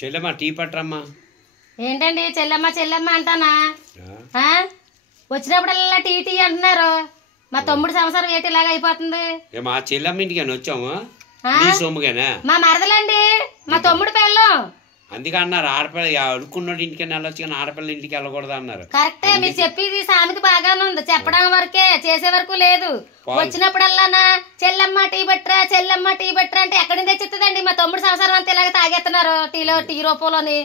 చెల్లెమ్మ tea పట్టరమ్మా. ఏంటండి చెల్లెమ్మ చెల్లెమ్మ అంటానా? వచ్చినప్పుడల్లా టీ టీ అంటున్నారు. మా తమ్ముడు సంవత్సరం ఏంటి ఇలాగ అయిపోతుంది? మా చెల్లెమ్మ ఇంటికి వచ్చాము. నీ సొమ్ముగానే మా మరదలండి, మా తమ్ముడు పిల్లం. అందుకే అన్నారు ఆడపిల్ల అడుక్కున్నోడి ఇంటికి వెళ్ళొచ్చు కానీ ఆడపిల్ల ఇంటికి వెళ్ళకూడదు అన్నారు. కరెక్టే మీరు చెప్పేది. సామెత బాగానే ఉంది, చెప్పడం వరకే, చేసే వరకు లేదు. వచ్చినప్పుడల్లానా చెల్లెమ్మ టీ బట్రా చెల్లెమ్మ టీ బట్రా అంటే ఎక్కడి నుంచి తెచ్చిస్తుందండి? మా తమ్ముడు సంవత్సరం అంతా ఇలాగ తాగేస్తున్నారు టీ రూపంలోని.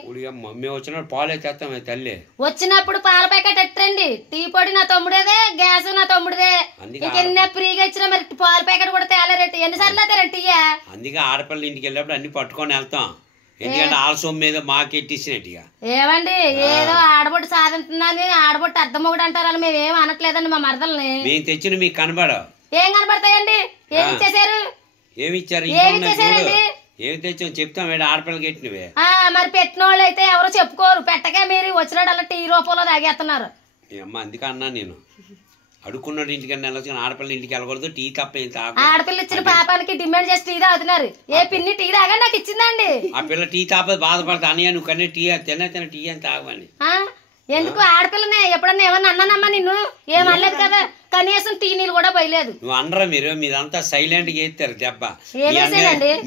మేము వచ్చినప్పుడు పాలు తెస్తాం తల్లి. వచ్చినప్పుడు పాల ప్యాకెట్ ఎట్టండి. టీ పొడి నా తమ్ముడేదే, గ్యాస్ నా తమ్ముడిదే. ఇంకెన్న ఫ్రీగా ఇచ్చినా మరి పాల ప్యాకెట్ కూడా తేలేరేంటి? ఎన్నిసార్లు అవుతారండి టీయా? అందుకే ఆడపిల్ల ఇంటికి వెళ్ళినప్పుడు అన్ని పట్టుకొని వెళ్తాం. ఎందుకంటే ఆలస్యం మీద మాకెట్టిసినట్టుగా. ఏమండి ఏదో ఆడబొట్టు సాధించిందని ఆడబొట్టు అర్థమొకటి అంటారని మేము ఏం అనట్లేదండి. మా మరదల్ని మేము తెచ్చిన మీకు కనబడవు. ఏం కనబడతాయండి? ఏమి ఇచ్చేసారు? ఏమి ఇచ్చారు? ఏమి తెచ్చావు చెప్తాం. వేడి ఆడపిల్లకి ఎట్టినవే. మరి పెట్టిన వాళ్ళు అయితే ఎవరో చెప్పుకోరు. పెట్టకే మీరు వచ్చినాడు టీ రూపంలో తాగేస్తున్నారు. అమ్మ అందుకే అన్నా నేను అడుక్కున్నాడు ఇంటికి వెళ్ళొచ్చు ఆడపిల్ల ఇంటికి వెళ్ళకూడదు. టీ తప్ప ఏం తాగ. ఆడపిల్ల ఇచ్చిన పాపానికి డిమాండ్ చేసి టీ తాగుతున్నారు. ఏ పిన్ని టీ తాగా నాకు ఇచ్చిందండి. ఆ పిల్ల టీ తాప బాధపడతా అన్నయ్య నువ్వు కన్నా టీ తిన టీ అని తాగమని. ఎందుకు ఆడపిల్లనే ఎప్పుడన్నా ఏమన్నా అన్నానమ్మా నిన్ను? ఏమనలేదు కదా, కనీసం టీ నీళ్ళు కూడా పోయలేదు. నువ్వు అనరా మీరంతా సైలెంట్ గా ఎత్తారు దెబ్బ.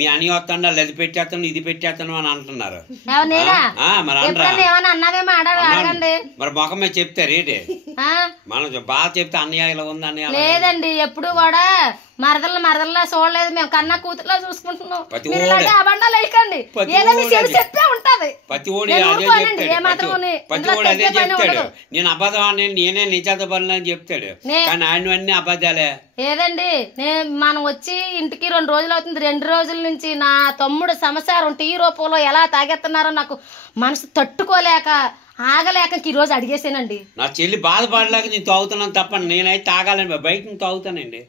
మీ అని వస్తాను అది పెట్టేస్తాను ఇది పెట్టేస్తాను అని అంటున్నారు. ఏమన్నా అన్నావేమో అడగండి. మరి ముఖం మీద చెప్తారు ఏంటి? మనం బాగా చెప్తే అన్నయ్య ఇలా ఉంది అన్నయ్య లేదండి. ఎప్పుడు కూడా మరదల్లా చూడలేదు మేము, కన్నా కూతురులా చూసుకుంటున్నాం. అబండాలు వేయకండి, ఏదో చెప్పే ఉంటది. నేను అబద్ధం అని నేనే నిజాత పనులు అని చెప్తాడు కానీ ఆయన అన్ని అబద్ధాలే. ఏదండి మనం వచ్చి ఇంటికి 2 రోజులు అవుతుంది. 2 రోజుల నుంచి నా తమ్ముడు సంసారం టీ రూపంలో ఎలా తాగెత్తున్నారో నాకు మనసు తట్టుకోలేక ఆగలేక ఈ రోజు అడిగేసానండి. నా చెల్లి బాధపడలేక నేను తాగుతున్నాను తప్ప నేనైతే తాగాలని బయట నుంచి తాగుతానండి.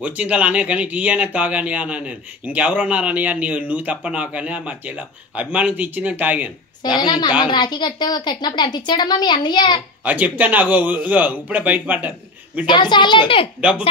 వచ్చిన తల అనే కానీ టీ అయినా తాగాని అని ఇంకెవరున్నారనయ్యా నువ్వు తప్ప నాకని మా చెల్లి అభిమానంతో ఇచ్చిందని తాగాను. రాఖీ కట్టినప్పుడు ఎంత ఇచ్చాడమ్మా మీ అన్నయ్య? అది చెప్తే నాకు ఇప్పుడే బయటపడ్డాను. డబ్బు